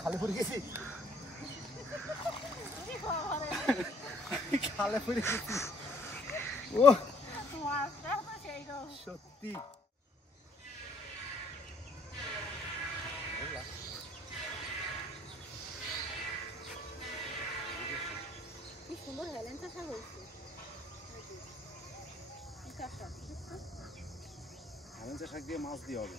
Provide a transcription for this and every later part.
খালে পড়ে গেছি, খালে পড়ে গেছি। ও সত্যি কি সুন্দর হেলেঞ্চা শাক হয়েছে। হেলেঞ্চা শাক দিয়ে মাছ দিয়ে হবে,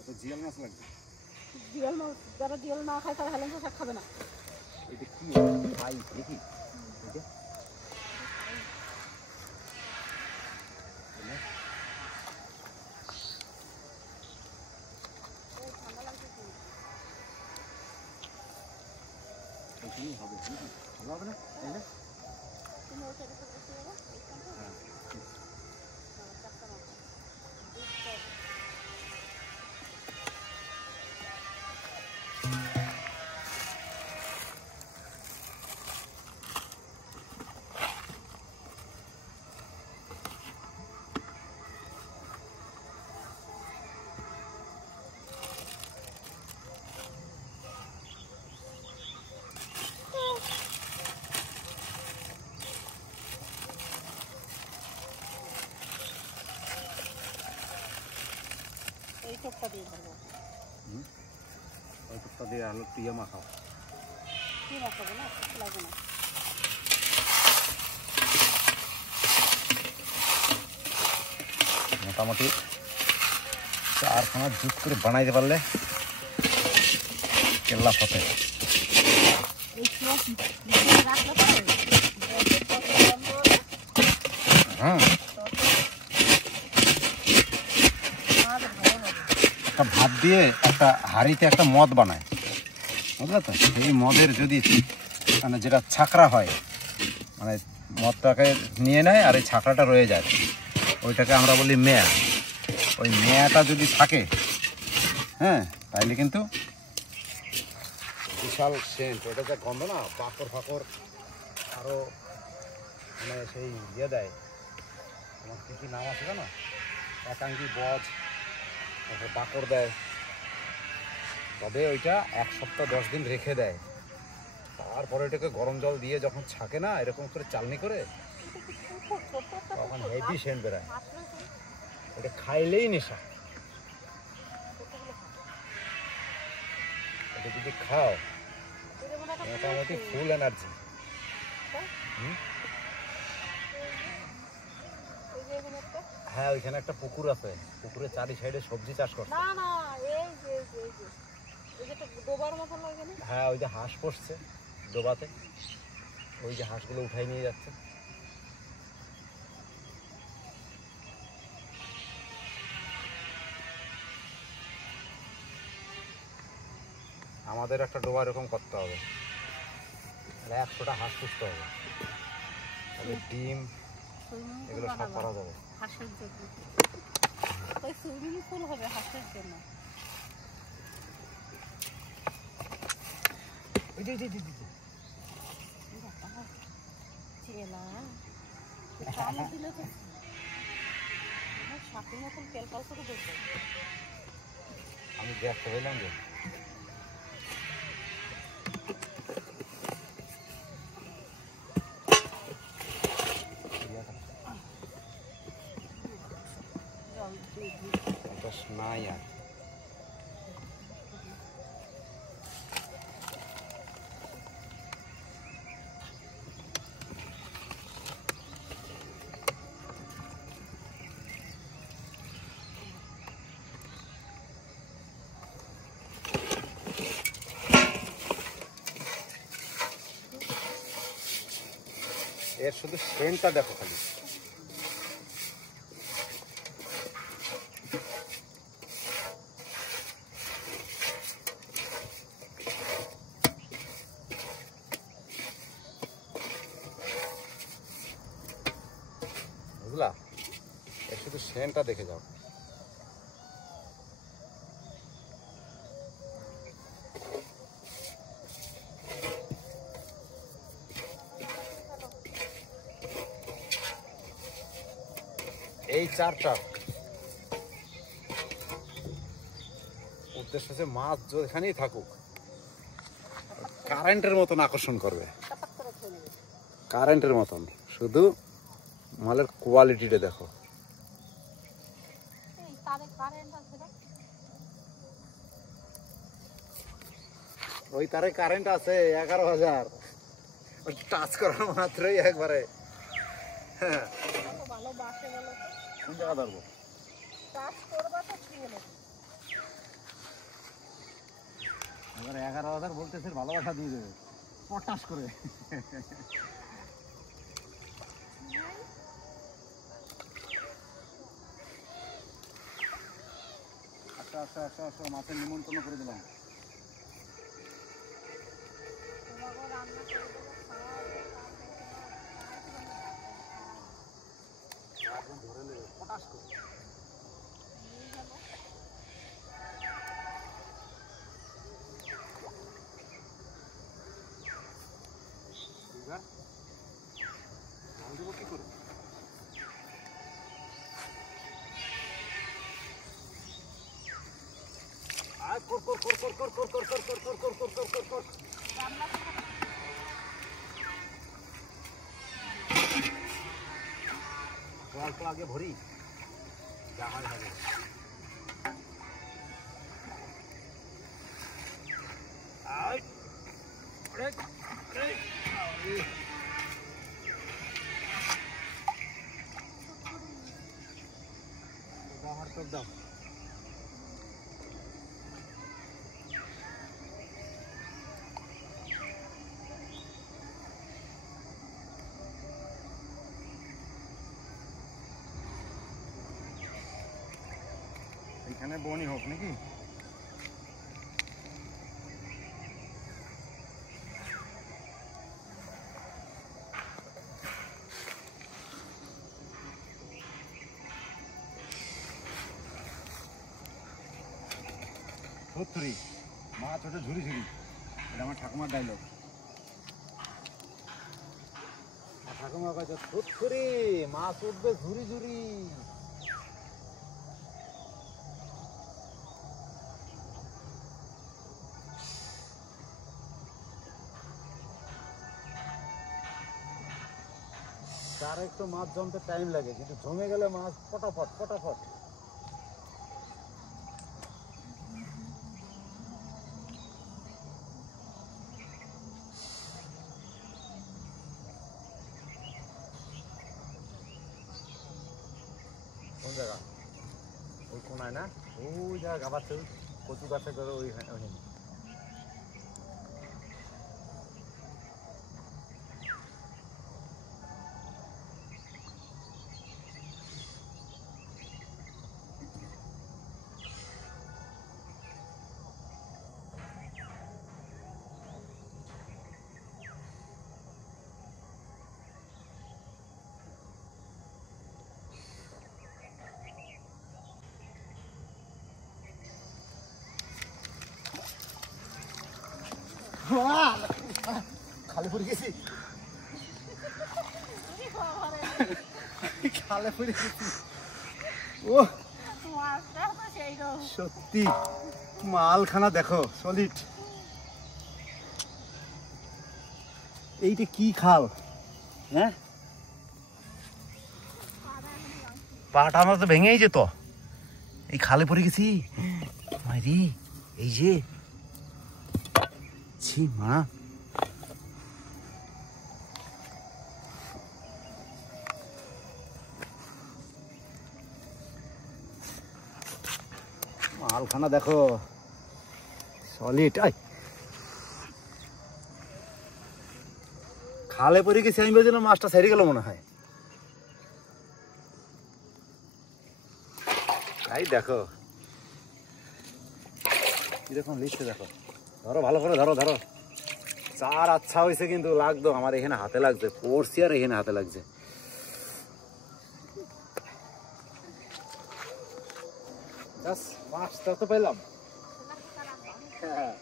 অত জিয়াল মাছ লাগবে। জিয়াল মাছ যারা জিয়াল না খায় তারা হেলেঞ্চা শাক খাবে না। এটা কি খাই দেখি, হবে ভালো হবে না? এই টপটা দিয়ে ধরবো। ওই টপটা দিয়ে আলু টিয়া মাখাও। কি মাখাবো না, লাগবে না। মোটামুটি 4খানা জুট করে বানাইতে পারলে কেল্লা ফতে। হ্যাঁ, একটা ভাত দিয়ে একটা হাঁড়িতে একটা মদ বানায়, বুঝলে তো? এই মদের যদি মানে যেটা ছাকরা হয়, মানে মদটাকে নিয়ে নেয় আর এই ছাকরাটা রয়ে যায়, ওইটাকে আমরা বলি মেয়া। ওই মেয়াটা যদি থাকে, হ্যাঁ, তাইলে কিন্তু বিশাল সেন্ট। ওটা যে গন্ধ না, পাকড় ফাকড় আরও মানে সেই ইয়ে দেয়। আমার কী কী নাম আছে জানো? একাঙ্কি, বজ, তারপর পাকড় দেয়। তবে ওইটা 1 সপ্তাহ 10 দিন রেখে দেয়, তারপরে ওইটাকে গরম জল দিয়ে যখন ছাকে না এরকম করে চালনি করে, তখন হেভি সেন্ট বেরোয়। এটা খাইলেই নেশা। এটা যদি খাও মোটামুটি ফুল এনার্জি। হ্যাঁ, ওইখানে একটা পুকুর আছে, পুকুরের চারি সাইডে সবজি চাষ করছে। হ্যাঁ, ওই যে হাঁস পড়ছে ডোবাতে, ওই যে হাঁসগুলো উঠাই নিয়ে যাচ্ছে। আমাদের একটা ডোবা এরকম করতে হবে, 100টা হাঁস পুষতে হবে, তাহলে ডিম এগুলো সব করা যাবে। হাঁসের জন্য ওই সুইমিং পুল হবে হাঁসের জন্য। আমি দেখতে পেলাম যে Naya. এর শুধু সেন্টটা দেখো খালি। বুঝলা, এর শুধু সেন্টটা দেখে যাও। এই 4 ট্রাক উদ্দেশ্য হচ্ছে মাছ যেখানেই থাকুক কারেন্টের মতন আকর্ষণ করবে, কারেন্টের মতন। শুধু মালের কোয়ালিটিটা দেখো। ওই তারে কারেন্ট আছে 11,000, টাচ করার মাত্রই একবারে। হ্যাঁ, কোন জায়গা ধরবো? এবার 11,000 বলতেছে, ভালোবাসা দিয়ে দেবে পটাশ করে। আচ্ছা আচ্ছা আচ্ছা আচ্ছা, মাছের নিমন্ত্রণ করে দিলাম। ধরে নেবে পটাশ করে। কি করে জলটা আগে ভরি, যা হয় হবে। দাও এখানে বনি হোক নাকি? থুতথুরি মাছ ওঠে ঝুরি ঝুরি, এটা আমার ঠাকুমার ডায়লগ। ঠাকুমা কাছে থুতথুরি মাছ উঠবে ঝুরি ঝুরি। তার একটু মাছ জমতে টাইম লাগে, কিন্তু জমে গেলে মাছ ফটাফট ফটাফট। কোন জায়গা? ওই কোনায় না, ওই জায়গা গাবাচ্ছে কচু গাছে করে ওই ওখানে। খালে পড়ে গেছি, খালে পড়ে গেছি। ও সত্যি মালখানা দেখো সলিড। এইটা কি খাল? হ্যাঁ, পাটা আমার তো ভেঙেই যেত। এই খালে পড়ে গেছি মাইরি। এই যে ছি মা, মালখানা দেখো সলিড। খালে পড়ে গেছি আমি, বলছিলাম মাছটা সেরে গেল মনে হয়। তাই দেখো কিরকম লিখছে দেখো। ধরো ভালো করে ধরো ধরো। চার আচ্ছা হয়েছে, কিন্তু লাগতো আমার এখানে হাতে লাগছে, পড়ছি আর এখানে হাতে লাগছে। মাছটা তো পেলাম। হ্যাঁ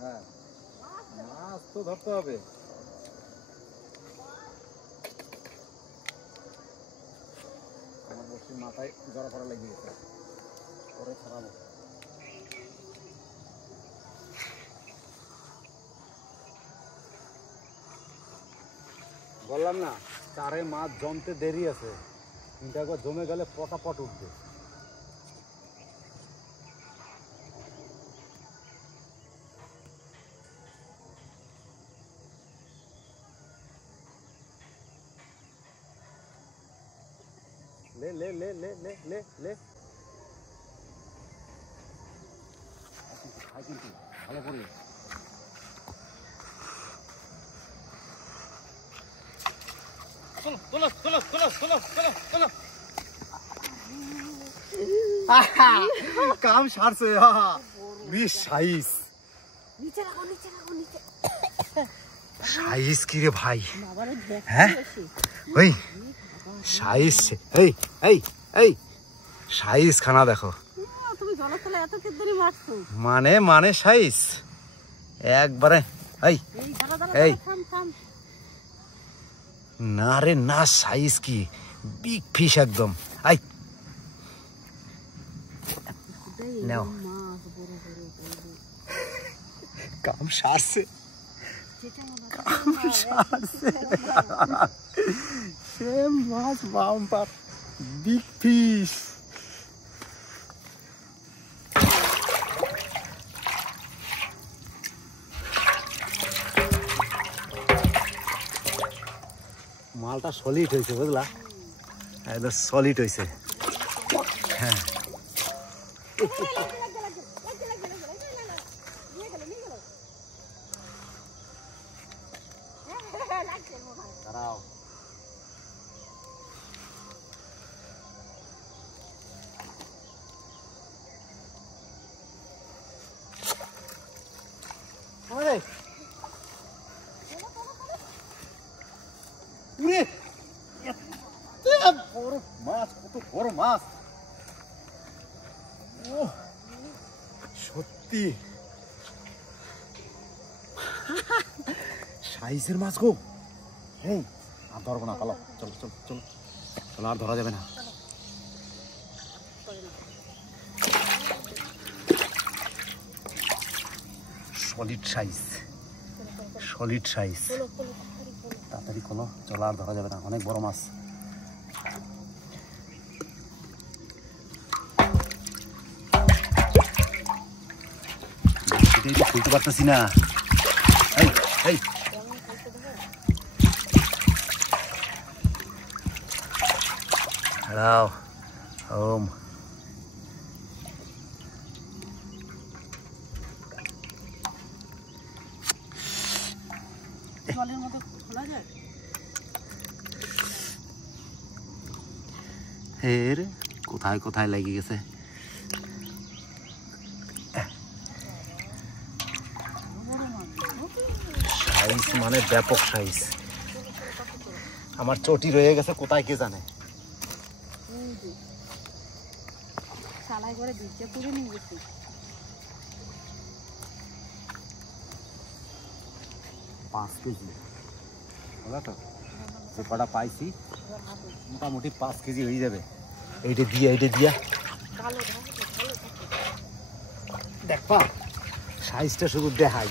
হ্যাঁ, মাছ তো ধরতে হবে। মাথায় জড়া পড়া লেগে গেছে, পরে ছাড়াবো। বললাম না চারে মাছ জমতে দেরি আছে, কিন্তু একবার জমে গেলে পটাপট উঠবে। ले ले ले ले ले ले ले কিন্তু ভালো করে চলো চলো চলো চলো চলো চলো কাম সারছে। সাইজ নিচে রাখো নিচে রাখো নিচে। সাইজ কি রে ভাই? হ্যাঁ ওই সাইজ, এই এই এই সাইজ খানা দেখো। তুমি জলের তলায় এত কেদারি মারছো মানে মানে সাইজ একবারে। এই এই না রে না, সাইজ কি বিগ ফিশ একদম। আই নাও, কাম সারছে কাম সারছে। সেম মাছ বাম্পার বিগ ফিশ। মালটা সলিড হয়েছে বুঝলা, একদম সলিড হয়েছে। হ্যাঁ দাঁড়াও, বড় মাছ, কত বড় মাছ। ও সত্যি সাইজের মাছ গো। এই আর ধরবো না, পালো, চলো চলো চলো চলো, আর ধরা যাবে না। Solid size, solid size. তাড়াতাড়ি খোলো, চলো, আর ধরা যাবে না, অনেক বড় মাছ। খুলতে পারতেছি না। এই এই দাঁড়াও, ওম জলের মতো খোলা যায়। এর কোথায় কোথায় লেগে গেছে। সাইজ মানে ব্যাপক সাইজ। আমার চটি রয়ে গেছে কোথায় কে জানে। চালাই করে ভিজে করে নিয়ে গেছি। পাঁচ কেজি বুঝলা তো, যে কটা পাইছি মোটামুটি 5 কেজি হয়ে যাবে। এইটা দিয়া দেখবা, সাইজটা শুধু দেখাই।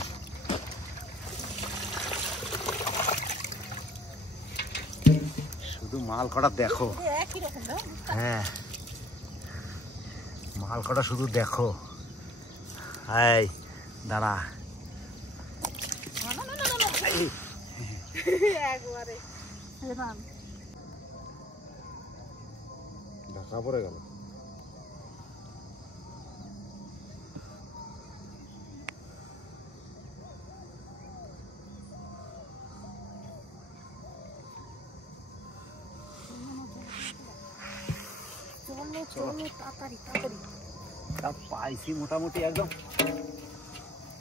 শুধু মাল কটা দেখো। হ্যাঁ মাল কটা শুধু দেখো। এই দাঁড়া, ঢাকা পড়ে গেল। পাইছি মোটামুটি একদম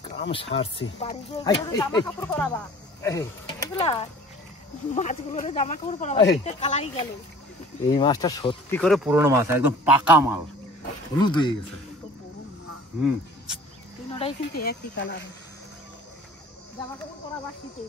কাম সারছি। এই মাছটা সত্যি করে পুরনো মাছ, একদম পাকা মাল, হলুদ হয়ে গেছে। কিন্তু একই কালার। জামা কাপড় পরা বাসিতে